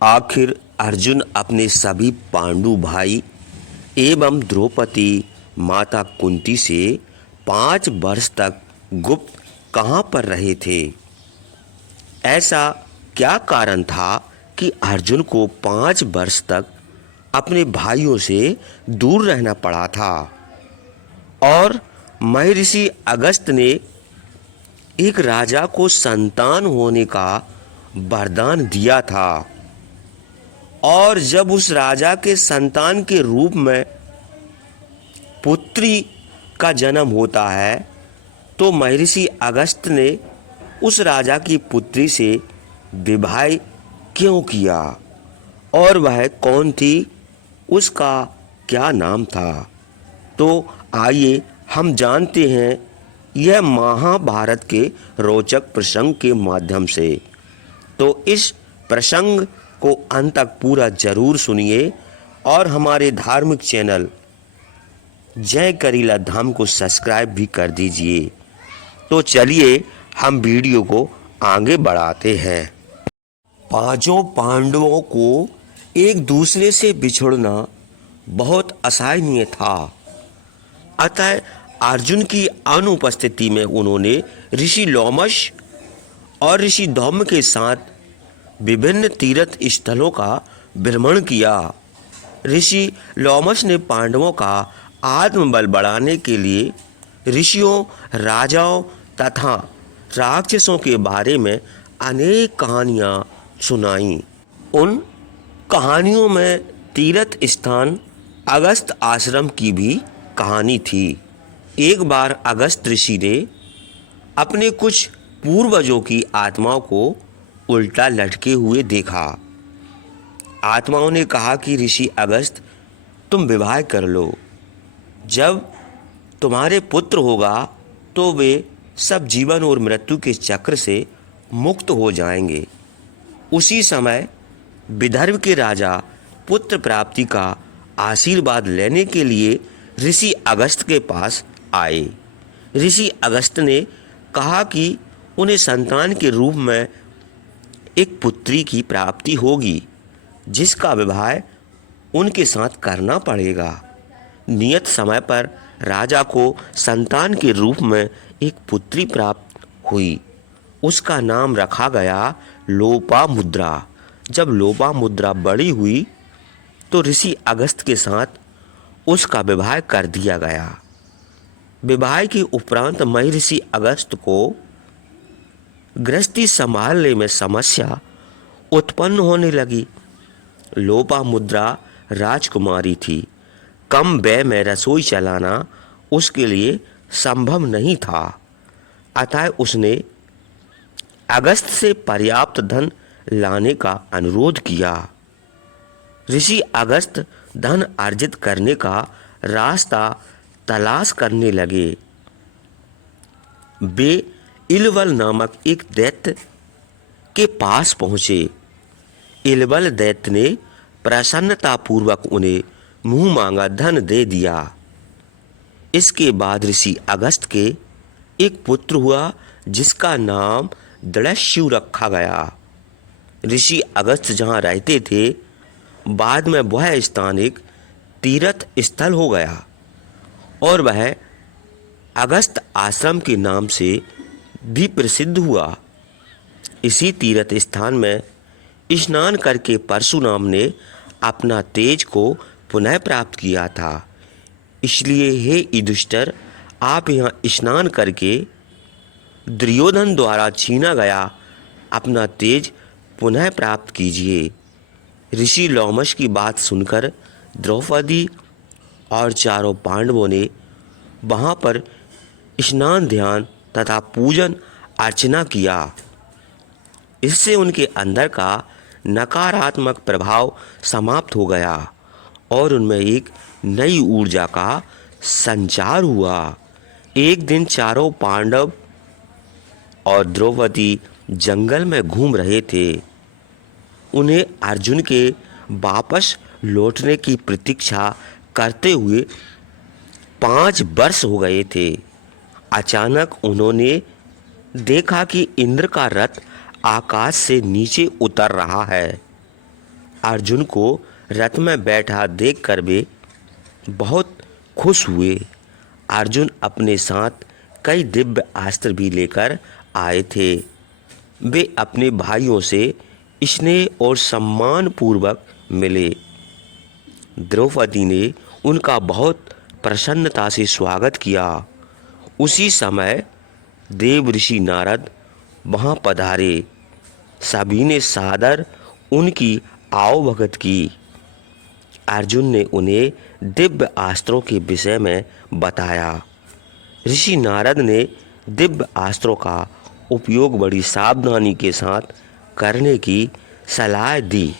आखिर अर्जुन अपने सभी पांडु भाई एवं द्रौपदी माता कुंती से 5 वर्ष तक गुप्त कहाँ पर रहे थे। ऐसा क्या कारण था कि अर्जुन को 5 वर्ष तक अपने भाइयों से दूर रहना पड़ा था। और महर्षि अगस्त ने एक राजा को संतान होने का वरदान दिया था, और जब उस राजा के संतान के रूप में पुत्री का जन्म होता है तो महर्षि अगस्त ने उस राजा की पुत्री से विवाह क्यों किया और वह कौन थी, उसका क्या नाम था। तो आइए हम जानते हैं यह महाभारत के रोचक प्रसंग के माध्यम से। तो इस प्रसंग को अंत तक पूरा जरूर सुनिए और हमारे धार्मिक चैनल जय करीला धाम को सब्सक्राइब भी कर दीजिए। तो चलिए हम वीडियो को आगे बढ़ाते हैं। पांचों पांडवों को एक दूसरे से बिछड़ना बहुत असहनीय था, अतः अर्जुन की अनुपस्थिति में उन्होंने ऋषि लोमश और ऋषि धौम्य के साथ विभिन्न तीर्थ स्थलों का भ्रमण किया। ऋषि लोमश ने पांडवों का आत्मबल बढ़ाने के लिए ऋषियों, राजाओं तथा राक्षसों के बारे में अनेक कहानियां सुनाईं। उन कहानियों में तीर्थ स्थान अगस्त आश्रम की भी कहानी थी। एक बार अगस्त ऋषि ने अपने कुछ पूर्वजों की आत्माओं को उल्टा लटके हुए देखा। आत्माओं ने कहा कि ऋषि अगस्त, तुम विवाह कर लो। जब तुम्हारे पुत्र होगा तो वे सब जीवन और मृत्यु के चक्र से मुक्त हो जाएंगे। उसी समय विदर्भ के राजा पुत्र प्राप्ति का आशीर्वाद लेने के लिए ऋषि अगस्त के पास आए। ऋषि अगस्त ने कहा कि उन्हें संतान के रूप में एक पुत्री की प्राप्ति होगी, जिसका विवाह उनके साथ करना पड़ेगा। नियत समय पर राजा को संतान के रूप में एक पुत्री प्राप्त हुई। उसका नाम रखा गया लोपामुद्रा। जब लोपामुद्रा बड़ी हुई तो ऋषि अगस्त के साथ उसका विवाह कर दिया गया। विवाह के उपरांत महर्षि अगस्त को गृहस्थी संभालने में समस्या उत्पन्न होने लगी। लोपामुद्रा राजकुमारी थी, कम व्यय में रसोई चलाना उसके लिए संभव नहीं था, अतः उसने अगस्त से पर्याप्त धन लाने का अनुरोध किया। ऋषि अगस्त धन अर्जित करने का रास्ता तलाश करने लगे। वे इलवल नामक एक दैत्य के पास पहुंचे। इलवल दैत्य ने प्रसन्नतापूर्वक उन्हें मुंह मांगा धन दे दिया। इसके बाद ऋषि अगस्त के एक पुत्र हुआ, जिसका नाम दृढ़शु रखा गया। ऋषि अगस्त जहाँ रहते थे, बाद में वह स्थान एक तीर्थ स्थल हो गया और वह अगस्त आश्रम के नाम से भी प्रसिद्ध हुआ। इसी तीर्थ स्थान में स्नान करके परशुराम ने अपना तेज को पुनः प्राप्त किया था। इसलिए हे युधिष्ठिर, आप यहाँ स्नान करके दुर्योधन द्वारा छीना गया अपना तेज पुनः प्राप्त कीजिए। ऋषि लोमश की बात सुनकर द्रौपदी और चारों पांडवों ने वहाँ पर स्नान, ध्यान तथा पूजन अर्चना किया। इससे उनके अंदर का नकारात्मक प्रभाव समाप्त हो गया और उनमें एक नई ऊर्जा का संचार हुआ। एक दिन चारों पांडव और द्रौपदी जंगल में घूम रहे थे। उन्हें अर्जुन के वापस लौटने की प्रतीक्षा करते हुए 5 वर्ष हो गए थे। अचानक उन्होंने देखा कि इंद्र का रथ आकाश से नीचे उतर रहा है। अर्जुन को रथ में बैठा देखकर वे बहुत खुश हुए। अर्जुन अपने साथ कई दिव्य अस्त्र भी लेकर आए थे। वे अपने भाइयों से स्नेह और सम्मान पूर्वक मिले। द्रौपदी ने उनका बहुत प्रसन्नता से स्वागत किया। उसी समय देव ऋषि नारद वहां पधारे। सभी ने सादर उनकी आवभगत की। अर्जुन ने उन्हें दिव्य अस्त्रों के विषय में बताया। ऋषि नारद ने दिव्य अस्त्रों का उपयोग बड़ी सावधानी के साथ करने की सलाह दी।